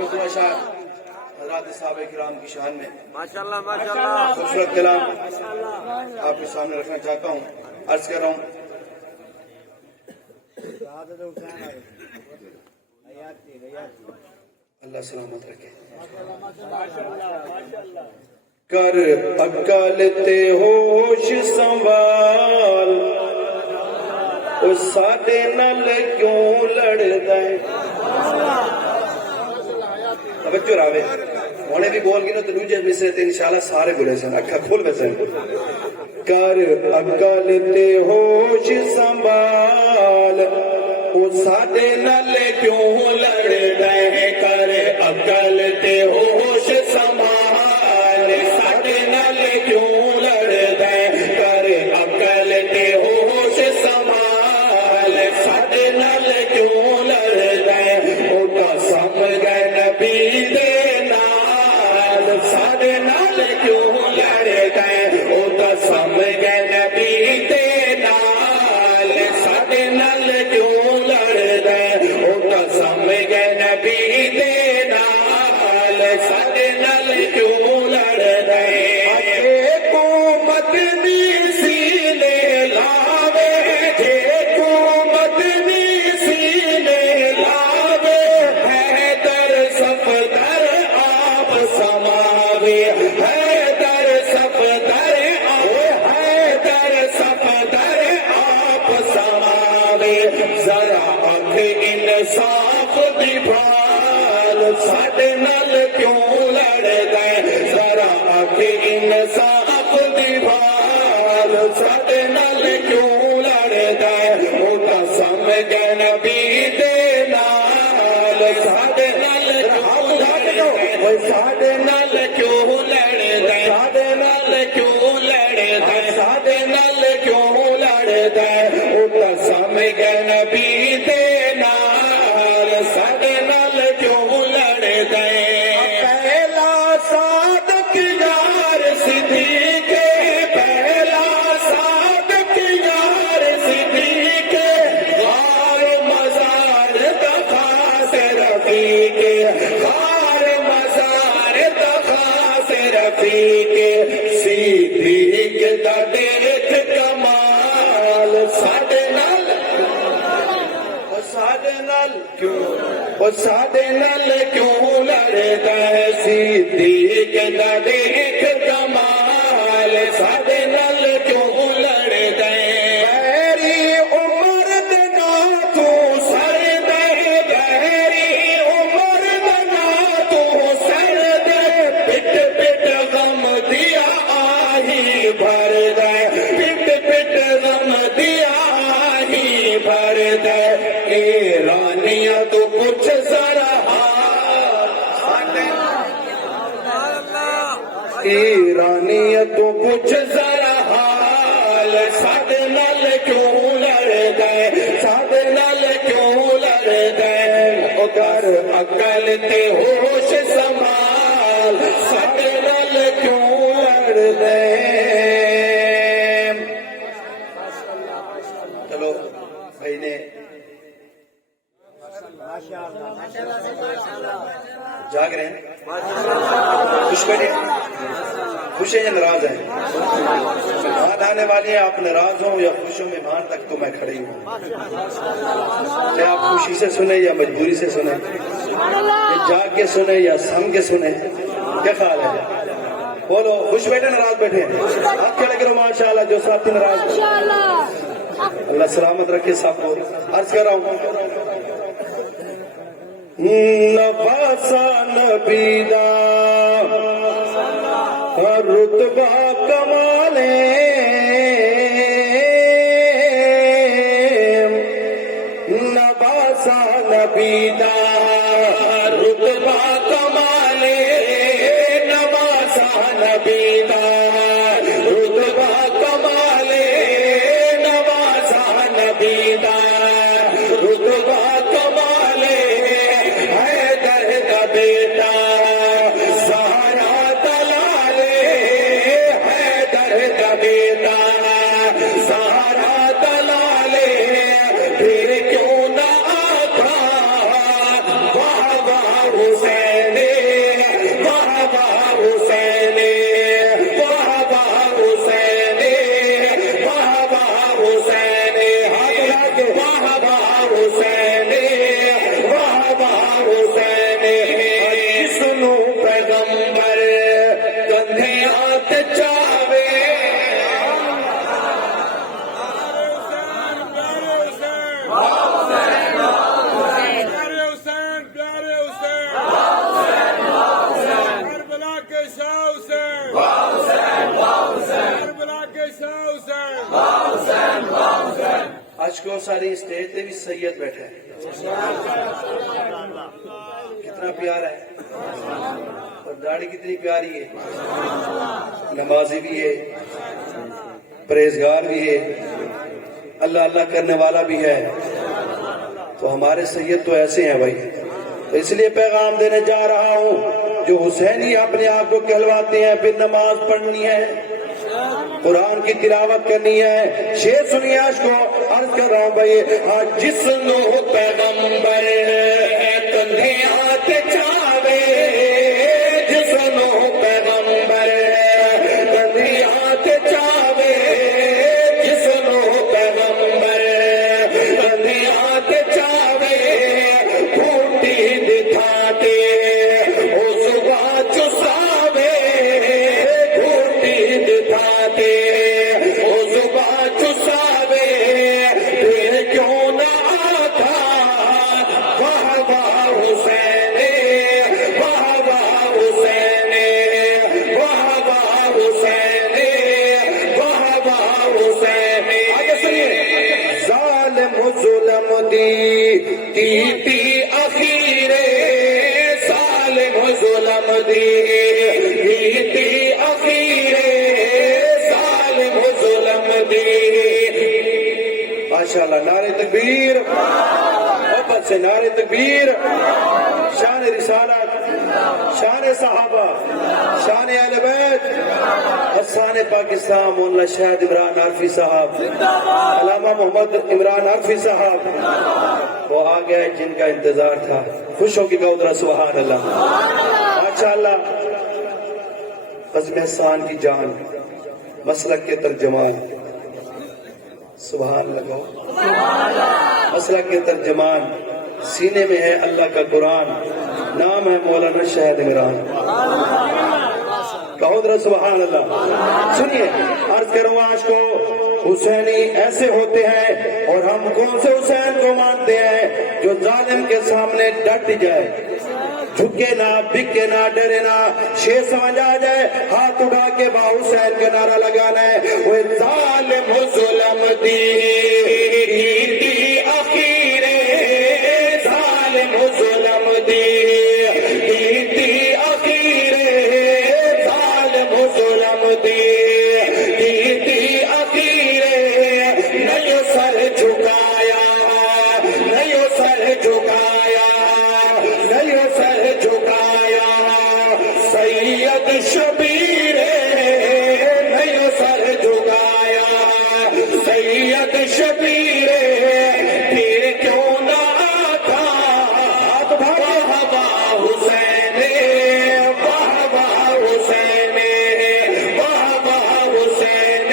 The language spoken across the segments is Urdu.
میں تھوڑا سا حضرات صاحب کرام کی شان میں ماشاءاللہ ماشاءاللہ خوبصورت کلام آپ کے سامنے رکھنا چاہتا ہوں. عرض کر رہا ہوں اللہ سلامت رکھے. کر عقلتے ہوش سنبھال او ساڈے نال کیوں لڑدا ہے. توجہ راوے ہونے بھی بول گی نا تو دوجے مصرے تے انشاءاللہ سارے بولے سن اکھا کھول ویسے. کر عقلتے ہوش سنبھال او ساڈے نال کیوں لڑدا ہے. کر عقلتے ہوش سنبھال ساڈے نال کیوں لڑدا ہے. کر عقلتے ہوش سنبھال ساڈے نال کیوں لڑدا ہے. او قسم گئے نبی دے نال ساڈے نال کیوں لڑدا ہے. او قسم گئے نبی دے نال ساڈے نال کیوں لڑدا ہے. او قسم گئے نبی دے نال ساڈے نال کیوں لڑدا ہے. حکومت دی سینے لاوے حکومت دی سینے لاوے حیدر صفدر آپ سماوے. حیدر صفدر حیدر صفدر آپ سماوے. ذرا اکھ انصاف دی بھال ساڈے نال کیوں لڑدا ہے. ذرا اکھ انصاف دی بھال ساڈے نال کیوں لڑدا ہے. او قسم گئے نبی دے نال ساڈے نال کیوں لڑدا ہے. ساڈے نال کیوں لڑدا ہے. ساڈے نال کیوں لڑدا ہے. ساڈے نال کیوں لڑدا ہے. او قسم گئے نبی دے نال ساڈے نال کیوں لڑدا ہے. پہلا صادق یار صدیق پہلا صادق یار صدیق غار مزار دخاس رفیق غار مزار دخاس رفیق. صدیق دا دیکھ کمال ساڈے نال ساڈے نال کیوں ساڈے نال کیوں لڑدا ہے. صدیق دا دیکھ کمال ساڈے نال کیوں لڑدا ہے. بحری عمر دے نال تو سر دے بحری عمر دے نال تو سر دے پٹ پٹ غم دیا آہی بھر دے. پٹ پٹ غم دیا آہی بھر دے. ایرانیاں تو کچھ ذرا ایرانیاں تو کچھ ذرا حال ساڈے نال کیوں لڑدا ہے. ساڈے نال کیوں لڑدا ہے. او کر عقل تے ہوش سنبھال ساڈے نال کیوں لڑدا ہے. چلو بھائی نے جاگ رہے ہیں خوش بیٹھے خوش ہیں یا ناراض ہیں. مہمان آنے والے ہیں آپ ناراض ہوں یا خوش ہوں مہمان تک تو میں کھڑی ہوں. چاہے آپ خوشی سے سنیں یا مجبوری سے سنیں یا جاگ کے سنیں یا سم کے سنیں کیا خیال ہے. بولو خوش بیٹھے ناراض بیٹھے آپ کھڑے کرو ماشاءاللہ جو ساتھی ناراض اللہ سلامت رکھے سب کو. عرض کر رہا ہوں نواسا نبی دا رتبہ کمالے نواسا نبی دا رتبہ کمالے نواسا نبی دا رتبہ کمالے نواسا نبی دا رتبہ کمالے. حیدر دا بیٹا سارا دلالے حیدر دا بیٹا سارا دلالے. پھر کیوں نہ آکھا واہ واہ حسین آج کو ساری اسٹیج پہ بھی سید بیٹھا ہے، کتنا پیارا ہے، اور داڑھی کتنی پیاری ہے، نمازی بھی ہے، پرہیزگار بھی ہے، اللہ اللہ کرنے والا بھی ہے. تو ہمارے سید تو ایسے ہیں بھائی. تو اس لیے پیغام دینے جا رہا ہوں، جو حسینی اپنے آپ کو کہلواتے ہیں، پھر نماز پڑھنی ہے، قرآن کی تلاوت کرنی ہے. شعر سنیے. آج کو عرض کر رہا ہوں بھائی، جس نو پیغمبر کندھے آتے چاوے، جس نو پیغمبر کندھے آتے چاوے، جس نو پیغمبر کندھے آتے چاوے، پھوٹی دکھاتے او زباں چساوے، پھوٹی دکھاتے او زباں چساوے، پھر کیوں نہ آتا واہ واہ حسین، واہ واہ حسین، واہ واہ حسین، واہ واہ حسین. آگے سنیے. ظالم ظلم دی اخیرے، ظالم ظلم دی اخیرے، ظالم ظلم دی. ماشاءاللہ. نعرہ تکبیر، محبت سے نعرہ تکبیر. شان رسالت، شان صحابہ، شان اہل بیت، حسان پاکستان مولانا شاہد عمران عارفی صاحب، علامہ محمد عمران عارفی صاحب، وہ آ گئے جن کا انتظار تھا. خوش ہو کے کہو ذرا سبحان اللہ. ماشاءاللہ. عزم احسان کی جان، مسلک کے ترجمان، سبحان اللہ. مسلک کے ترجمان، سینے میں ہے اللہ کا قرآن، نام ہے مولانا شاہد عمران. کہو ذرا سبحان اللہ. سنیے. عرض کروں آج کو، حسینی ایسے ہوتے ہیں، اور ہم کون سے حسین کو مانتے ہیں جو ظالم کے سامنے ڈٹ جائے، جھکے نہ، بکے نہ، ڈرے نہ. شیر سمجھ آ جائے، ہاتھ اٹھا کے با حسین کا نعرہ لگانا ہے. وہ ظالم ظلم دی اخیرے، ظالم ظلم دی اخیرے، ظالم ظلم دی اخیرے. نہیں سر جھکایا، نہیں سر جھکایا، نہیں سر جھکایا سید شبیر، نہیں سر جھکایا سید شبیر. پھر کیوں نہ آتا واہ واہ حسین، واہ واہ حسین، واہ واہ حسین،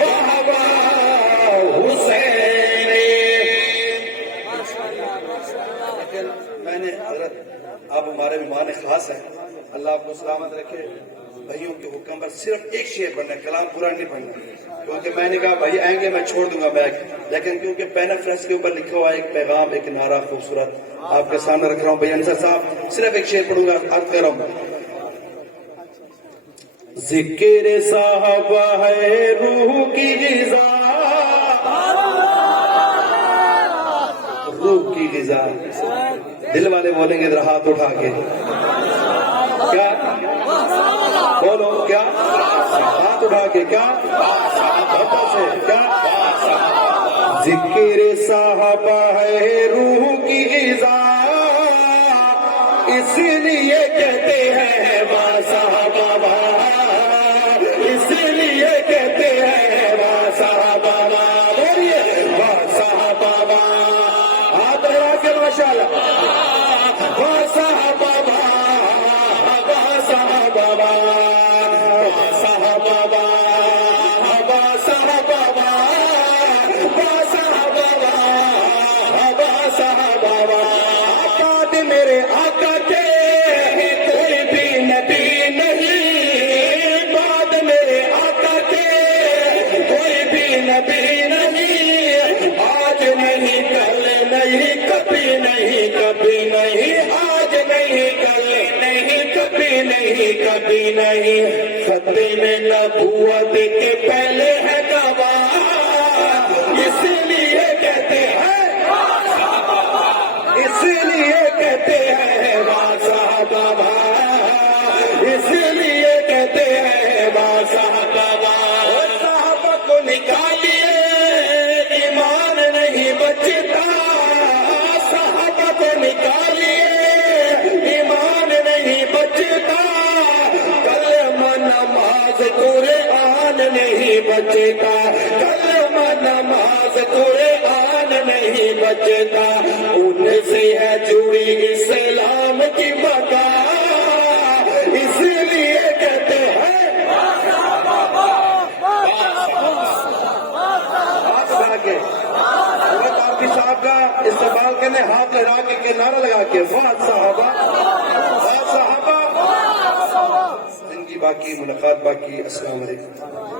واہ واہ حسین. میں نے حضرت، آپ ہمارے مہمان خاص ہیں، اللہ آپ کو سلامت رکھے. بھائیوں کے حکم پر صرف ایک شعر پڑھنا ہے، کلام پورا نہیں پڑھنا، کیونکہ میں نے کہا بھائی آئیں گے میں چھوڑ دوں گا بیگ، لیکن کیونکہ پین فریس کے اوپر لکھا ہوا ہے ایک پیغام، ایک نعرہ خوبصورت آپ کے سامنے رکھ رہا ہوں. بھائی انصر صاحب صرف ایک شعر پڑھوں گا، عرض کر رہا ہوں. ذکر صحابہ ہے روح کی غذا، روح کی غذا. دل والے بولیں گے ذرا ہاتھ اٹھا کے، کیا بولو، کیا ہاتھ اٹھا کے، کیا سے کیا. ذکر صحابہ ہے روح کی غذا، اس لیے کہتے ہیں با صحابہ، اس لیے کہتے ہیں با صحابہ. بولیے با صحابہ، ہاتھ اٹھا کے ماشاءاللہ. با صحابہ، با صحابہ، با صحابہ، با صحابہ، با صحابہ، با صحابہ. بعد میرے آقا کے کوئی بھی نبی نہیں، بعد میرے آقا کے کوئی بھی نبی نہیں. آج نہیں، کل نہیں، کبھی نہیں، کبھی نہیں. آج نہیں، کل نہیں، کبھی نہیں، کبھی نہیں. ختم نبوت کے پہلے ہے گواہ، اس لیے کہتے ہیں اس لیے کہتے ہیں واہ صحابہ، اس لیے کہتے ہیں واہ صحابہ۔ صحابہ کو نکالیے ایمان نہیں بچتا، صحابہ کو نکالیے ایمان نہیں بچتا، کلمہ نماز قرآن نہیں بچتا، کلمہ نماز قرآن نہیں بچتا، ان سے ہے جڑی اسلام کی بقا، اس لیے کہتے ہیں صاحب کا استقبال کرنے، ہاتھ لہرا کے نعرہ لگا کے واہ صحابہ، واہ صحابہ۔ زندگی باقی، ملاقات باقی۔ السلام علیکم۔